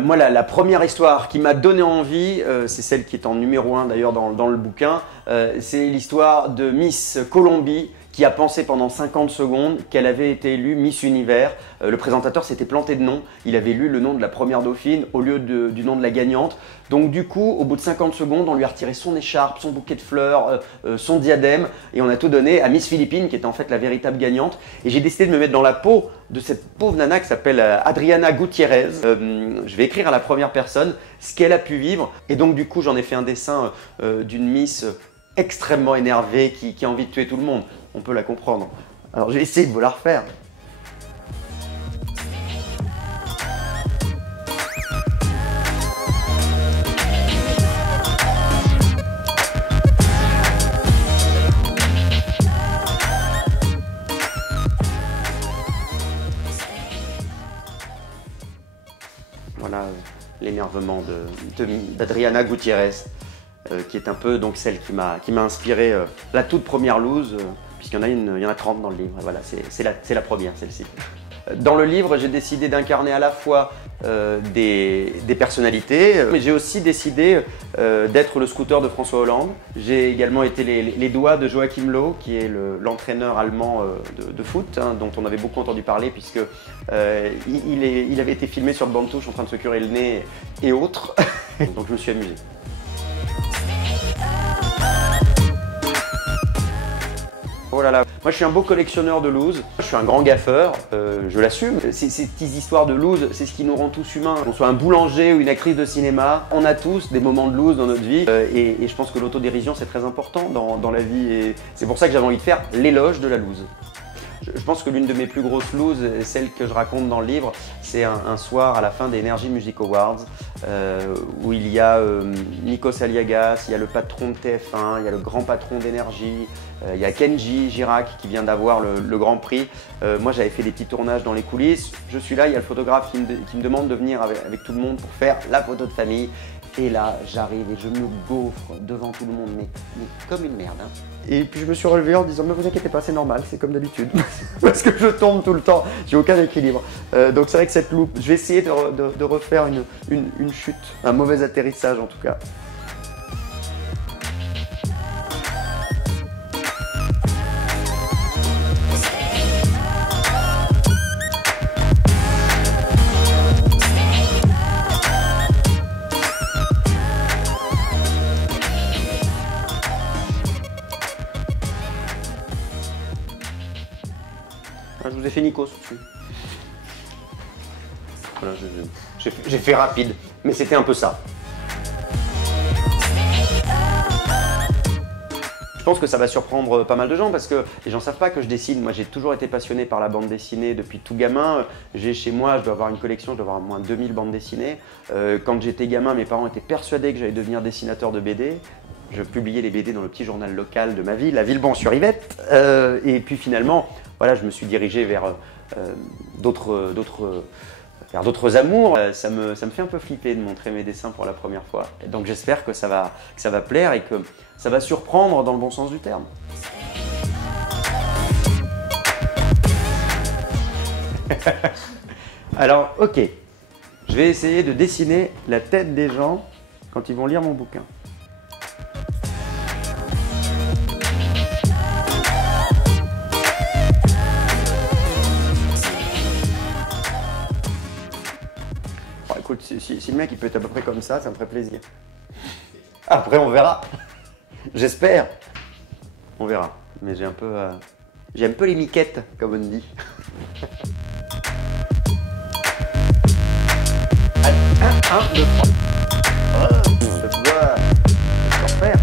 Moi, la première histoire qui m'a donné envie, c'est celle qui est en numéro 1 d'ailleurs dans le bouquin, c'est l'histoire de Miss Colombie qui a pensé pendant 50 secondes qu'elle avait été élue Miss Univers. Le présentateur s'était planté de nom, il avait lu le nom de la première dauphine au lieu du nom de la gagnante. Donc du coup, au bout de 50 secondes, on lui a retiré son écharpe, son bouquet de fleurs, son diadème et on a tout donné à Miss Philippines qui était en fait la véritable gagnante. Et j'ai décidé de me mettre dans la peau de cette pauvre nana qui s'appelle Adriana Gutiérrez. Je vais écrire à la première personne ce qu'elle a pu vivre. Et donc du coup, j'en ai fait un dessin d'une Miss extrêmement énervée qui a envie de tuer tout le monde. On peut la comprendre. Alors je vais essayer de vous la refaire. Voilà l'énervement d'Adriana Gutiérrez, qui est un peu donc celle qui m'a inspiré la toute première loose, puisqu'il y en a il y en a 30 dans le livre. Voilà, c'est la première, celle-ci. Dans le livre, j'ai décidé d'incarner à la fois des personnalités, mais j'ai aussi décidé d'être le scooter de François Hollande. J'ai également été les doigts de Joachim Löw, qui est l'entraîneur allemand de foot, hein, dont on avait beaucoup entendu parler, puisque il avait été filmé sur le banc de touche en train de se curer le nez et autres. Donc je me suis amusé. Oh là là. Moi je suis un beau collectionneur de loose, je suis un grand gaffeur, je l'assume. Ces petites histoires de loose, c'est ce qui nous rend tous humains. Qu'on soit un boulanger ou une actrice de cinéma, on a tous des moments de loose dans notre vie et je pense que l'autodérision c'est très important dans la vie et c'est pour ça que j'avais envie de faire l'éloge de la loose. Je pense que l'une de mes plus grosses looses, celle que je raconte dans le livre, c'est un soir à la fin des Energy Music Awards où il y a Nikos Aliagas, il y a le patron de TF1, il y a le grand patron d'Energy, il y a Kenji Girac qui vient d'avoir le Grand Prix. Moi j'avais fait des petits tournages dans les coulisses, je suis là, il y a le photographe qui me demande de venir avec tout le monde pour faire la photo de famille. Et là, j'arrive et je me gaufre devant tout le monde, mais comme une merde. Hein. Et puis je me suis relevé en disant, ne vous inquiétez pas, c'est normal, c'est comme d'habitude. Parce que je tombe tout le temps, j'ai aucun équilibre. Donc c'est vrai que cette loupe, je vais essayer de refaire une chute, un mauvais atterrissage en tout cas. Je vous ai fait Nikos dessus. Voilà, j'ai fait rapide, mais c'était un peu ça. Je pense que ça va surprendre pas mal de gens parce que les gens ne savent pas que je dessine. Moi, j'ai toujours été passionné par la bande dessinée depuis tout gamin. J'ai chez moi, je dois avoir une collection, je dois avoir au moins 2000 bandes dessinées. Quand j'étais gamin, mes parents étaient persuadés que j'allais devenir dessinateur de BD. Je publiais les BD dans le petit journal local de ma ville, la Villebon-sur-Yvette. Et puis finalement, voilà, je me suis dirigé vers d'autres amours. Ça me fait un peu flipper de montrer mes dessins pour la première fois. Et donc j'espère que ça va plaire et que ça va surprendre dans le bon sens du terme. Alors, ok, je vais essayer de dessiner la tête des gens quand ils vont lire mon bouquin. Écoute, si le mec il peut être à peu près comme ça me ferait plaisir. Après on verra. J'espère. On verra. Mais j'ai un peu les miquettes, comme on dit. Allez, 1, 2, 3. Oh, je dois refaire.